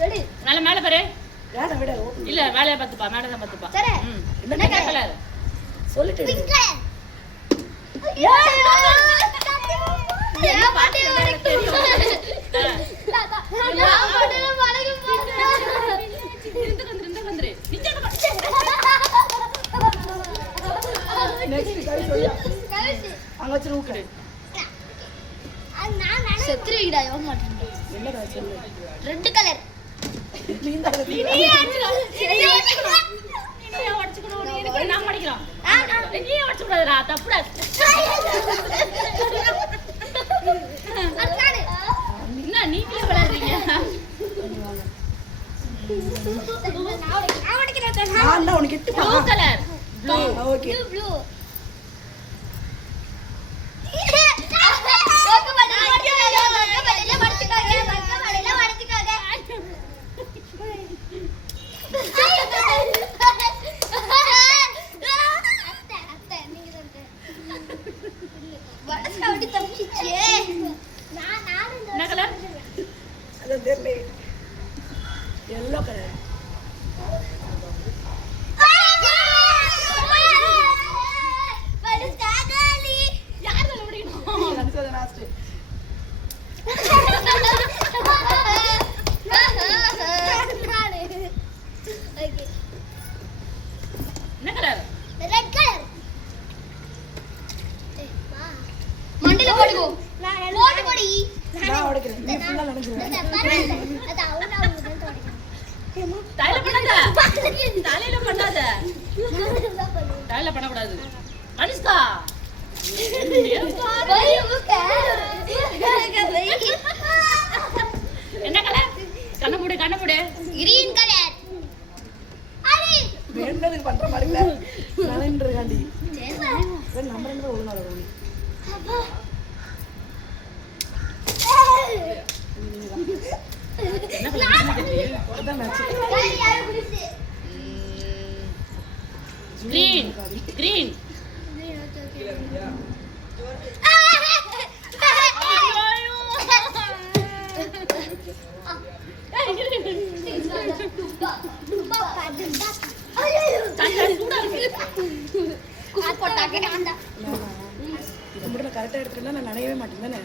மேல மேல பாரு. வேற விட. இல்ல வேலைய பாத்துப்பா. மேல தான் பாத்துப்பா. சரி. என்ன கலர்? சொல்லிட்டு. Pink colour. ஏ பாட்டி எனக்கு தெரியும். நான் பாட்டில பழகி போறேன். இந்த கந்தரு. நெக்ஸ்ட் கை சொல்லியா. கரெக்ட். அங்க வச்சு ஊக்குடு. நான் செத்ரிடா யோக மாட்டேன். என்ன கலர் சொல்லு. Red colour. நீ அடிச்சுக்கணும். நீ எனக்கு நான் படிக்கிறோம். நீ அடிச்சு கூடாதுடா. தப்புடா. என்ன நீங்களே விளையாடுறீங்க? நான் தான் உனக்கு கிட்ட blue colour. Blue. Okay. Blue. என்ன கலர்? அது தெரியல. yellow colour. யார் சொல்ல முடியும்? அது லாஸ்ட். என்ன கலர்? Red colour. மண்டல போடுகோ. போடு போடி. நான் உடைக்கிறேன். நீ ஃபுல்லா நனைஞ்சிரு. அது அவனா வந்து தொடக்கணும். தலையில பண்ணாத. தலையில பண்ணாத. தலையில பண்ண கூடாது. அனுஷ்கா. என்ன கலர்? கண்ண மூடு. Green colour. அரி வேண்டதுக்கு பண்ற மாதிரி இல்ல. நனைன்றகாண்டி. நம்ம ரெண்டு பேரும் ஒழுங்கா வரணும். என்ன கலர்? அதான் மேட்ச். கிரீன். கரெக்டா எடுக்கல நான் நனையவே மாட்டேன் தானே.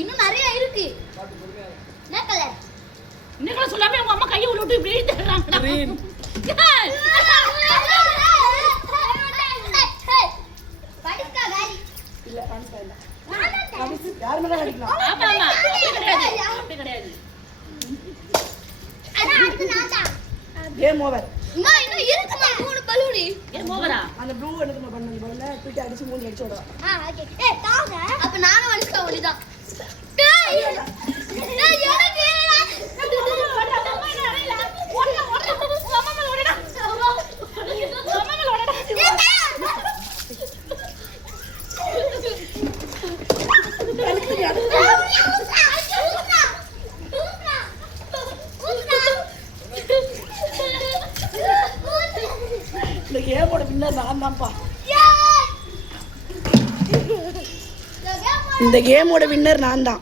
இன்னும் நிறைய இருக்கு. என்ன கலர்? என்ன கலர் சொல்லாம உங்க அம்மா கையை உள்ள விட்டு இப்படி தர்றாங்க. கிரீன். படிக்கா காலி. இல்ல பான்ஸ் இல்ல. கமிஸ் யார் மேல அடிக்கலாம்? ஆமா. அப்படி கிடையாது. அட அடுத்து நான் தான். Game over. அம்மா இன்னும் இருக்குமா மூணு பலூனி? ஏன் ஓவரா? அந்த ப்ளூ என்னது பண்ணது போல தூக்கி அடிச்சு மூணு அடிச்சு விடுறா. ஓகே. ஏய் தாங்க. அப்ப நானும் அடிச்சா ஒளிதான். டேய் எனக்கு இந்த கேமோட வின்னர் நான் தான்ப்பா. இந்த கேமோட வின்னர் நான் தான்.